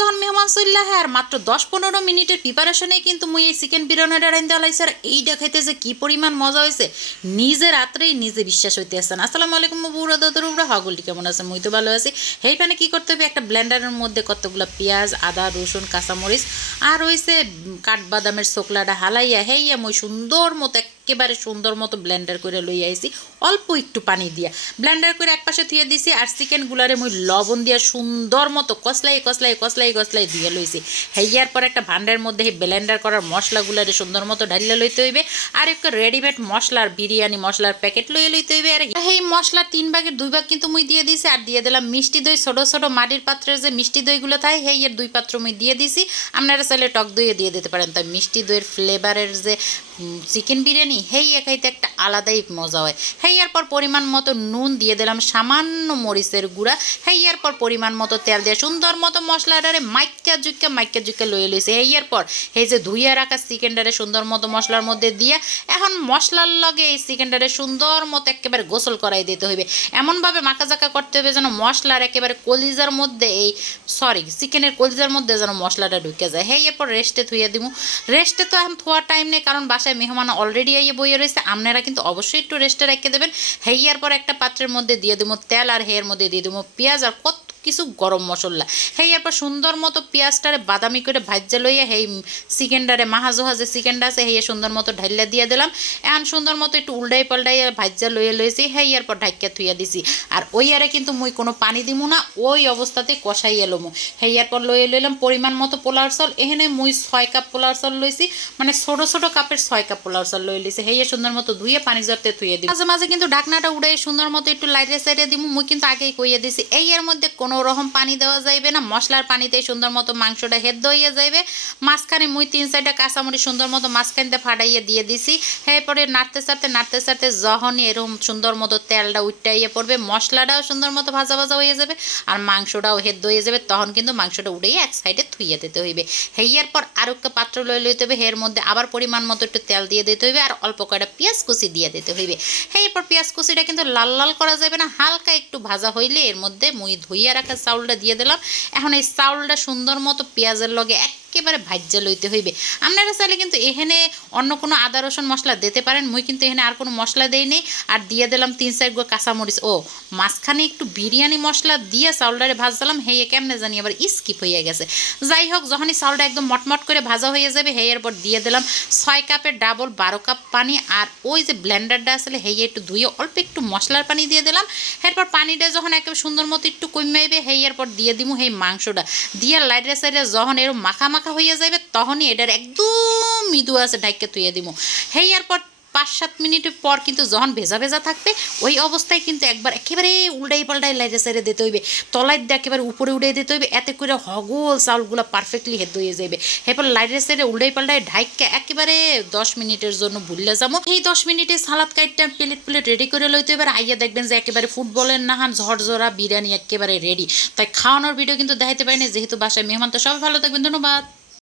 যখন মেহমান চললা হ্যাঁ আর মাত্র দশ পনেরো মিনিটের প্রিপারেশনে কিন্তু মুই এই চিকেন বিরিয়ানিটা রাইন্দা লাইছি আর এইটা খাইতে যে কি পরিমাণ মজা হয়েছে নিজে রাত্রেই নিজে বিশ্বাস হইতে আসছে না। আসসালামু আলাইকুম বুড়া উপরে হাগুলটি কেমন আছে? মুই তো ভালো আছি। সেইখানে কি করতে হবে? একটা ব্লেন্ডারের মধ্যে কতগুলো পেঁয়াজ, আদা, রসুন, কাঁচামরিচ, আর হইছে কাঠবাদামের শোকলাটা হালাইয়া, হেইয়া মুই সুন্দর মতো একেবারে সুন্দর মতো ব্লেন্ডার করে লই আইছি। অল্প একটু পানি দিয়া। ব্লেন্ডার করে এক পাশে থুয়ে দিছি আর চিকেন গুলারে মুই লবণ দিয়া সুন্দর মতো কসলাই কসলাই কসলাই কসলাই দিয়ে লইছি। হেয়ার পর একটা ভান্ডার মধ্যে এই ব্লেন্ডার করার মশলাগুলারে সুন্দর মতো ঢালিয়া লইতে হইবে। আর একটা রেডিমেড মশলার বিরিয়ানি মশলার প্যাকেট লইয়ে লইতে হইবে। আর এই মশলা তিন ভাগের দুই ভাগ কিন্তু মুই দিয়ে দিছি। আর দিয়ে দিলাম মিষ্টি দই, ছোট ছোট মাটির পাত্রের যে মিষ্টি দইগুলো থাকে সেই এর দুই পাত্র মুই দিয়ে দিছি। আপনারা চাইলে টক দইয়ে দিয়ে দিতে পারেন। তাই মিষ্টি দইয়ের ফ্লেভারের যে চিকেন বিরিয়ানি হেই খাইতে একটা আলাদাই মজা হয়। হেইয়ার পর পরিমাণ মতো নুন দিয়ে দিলাম, সামান্য মরিচের গুঁড়া। হেইয়ার পর পরিমাণ মতো তেল দিয়ে সুন্দর মতো মশলাটারে মাইকা জুইকা মাইকা জুইকা লয়ে লইছে। হেইয়ার পর এই যে ধুইয়া রাখা চিকেনটারে সুন্দর মতো মশলার মধ্যে দিয়ে, এখন মশলার লগে এই চিকেনটারে সুন্দর মতো একেবারে গোসল করাই দিতে হইবে। এমনভাবে মাকাজাকা করতে হবে যেন মশলার একেবারে কলিজার মধ্যে এই, সরি, চিকেনের কলিজার মধ্যে যেন মশলাটা ঢুকে যায়। হেই, এরপর রেস্টে থুইয়া দিব রেস্টে তো এখন থোয়ার টাইম নেই, কারণ বাসায় মেহমান অলরেডি আইয়ে বইয়ে রয়েছে, আপনারা কিন্তু অবশ্যই একটু রেস্টে রেখে দেবেন। হেইয়ার পর একটা পাত্রের মধ্যে দিয়ে দেবো তেল আর হেয়ার মধ্যে দিয়ে দেবো পেঁয়াজ আর কত কিছু গরম মশলা। হেই এরপর সুন্দর মতো পেঁয়াজটারে বাদামি করে ভাজ্যা লইয়া হেই চিকেনটারে মাহাজোহা যে চিকেনটা আছে হেয়ে সুন্দর মতো ঢাইলা দিয়ে দিলাম। এখন সুন্দর মতো একটু উল্টাই পাল্টাই ভাজ্যা লইয়া লইছি হেই এরপর ঢাকিয়া থুইয়া দিছি। আর ওই আরে কিন্তু মুই কোনো পানি দিব না, ওই অবস্থাতে কষাই এলোমু হেই এরপর লইয়ে লইলাম পরিমাণ মতো পোলার চাল, এখানে মুই ছয় কাপ পোলার চাল লইছি মানে ছোট ছোট কাপের ছয় কাপ পোলার চাল লই লইছি হেয়ে সুন্দর মতো ধুয়ে পানি জড়তে থুয়ে দিই মাঝে মাঝে কিন্তু ঢাকনাটা উড়াই সুন্দর মতো একটু লাইটে সাইডে দিব মুই কিন্তু আগেই কইয়ে দিছি, এই এর মধ্যে কোনো রকম পানি দেওয়া যাইবে না। মশলার পানিতে সুন্দর মতো মাংসটা হেদ্দ হইয়া যাইবে। মাঝখানে মুই তিন চারটা কাঁচামরিচ সুন্দর মতো মাঝখানতে ফাটাইয়া দিয়ে দিছি। এরপরে নাড়তে চাড়তে নাড়তে চাড়তে যখনই এরকম সুন্দর মতো তেলটা উঠাইয়ে পড়বে, মশলাটাও সুন্দর মতো ভাজা ভাজা হয়ে যাবে আর মাংসটাও হেদ্দ হয়ে যাবে, তখন কিন্তু মাংসটা উড়েই এক সাইডে থুইয়ে দিতে হইবে। হেয়ার পর আরও একটা পাত্র লই লইতে হবে, এর মধ্যে আবার পরিমাণ মতো একটু তেল দিয়ে দিতে হইবে আর অল্প কয়টা পেঁয়াজ কুচি দিয়ে দিতে হইবে। এরপর পেঁয়াজ কুচিটা কিন্তু লাল লাল করা যাবে না, হালকা একটু ভাজা হইলে এর মধ্যে মুই ধুইয়া রাখা চাউলটা দিয়ে দিলাম। এখন এই চাউলটা সুন্দর মতো পেঁয়াজের লগে একেবারে ভাজ্যা লইতে হইবে। আপনারা চাইলে কিন্তু এখানে অন্য কোনো আদা, রসুন মশলা দিতে পারেন। মুই কিন্তু এখানে আর কোনো মশলা দেই নেই। আর দিয়ে দিলাম তিন, চার গো কাঁচামরিচ। ও, মাঝখানে একটু বিরিয়ানি মশলা দিয়ে চাউলটারে ভাজলাম, হেয়ে কেমনে জানি আবার স্কিপ হয়ে গেছে। যাই হোক, যখনই চাউলটা একদম মটমট করে ভাজা হয়ে যাবে হেয়ের পর দিয়ে দিলাম ছয় কাপের ডাবল বারো কাপ পানি। আর ওই যে ব্লেন্ডারটা আসলে হেয়ে একটু ধুয়ে অল্প একটু মশলার পানি দিয়ে দিলাম। এরপর পানিটা যখন একেবারে সুন্দর মতো একটু কমাইবে হেয়ার পর দিয়ে দিমু সেই মাংসটা। দিয়ে লাইটে সাইডে যখন এরকম মাখা মাখা হইয়া যাবে তখনই এটার একদম মৃদু আছে ঢাইকে তুইয়ে দিব হেয়ার পর পাঁচ সাত মিনিটের পর কিন্তু যখন ভেজা ভেজা থাকবে, ওই অবস্থায় কিন্তু একবার একেবারে উল্টাই পাল্টাই লাইটে সাইডে দিতে হইবে। তলায় দিয়ে একেবারে উপরে উঠে দিতে হইবে, এতে করে হগল চাউলগুলো পারফেক্টলি হেদ হয়ে যাবে এরপর লাইটের সাইডে উল্টাই পাল্টাই ঢাইকে একেবারে দশ মিনিটের জন্য ভুললে যাব। এই দশ মিনিটে সালাদ কাইটটা প্লেট প্লেট রেডি করে লইতে এবার আইয়া দেখবেন যে একেবারে ফুটবলের নাহান ঝরঝরা বিরিয়ানি একেবারে রেডি তাই খাওয়ানোর ভিডিও কিন্তু দেখাইতে পারিনি, যেহেতু বাসায় মেহমান, তো সবাই ভালো থাকবেন, ধন্যবাদ।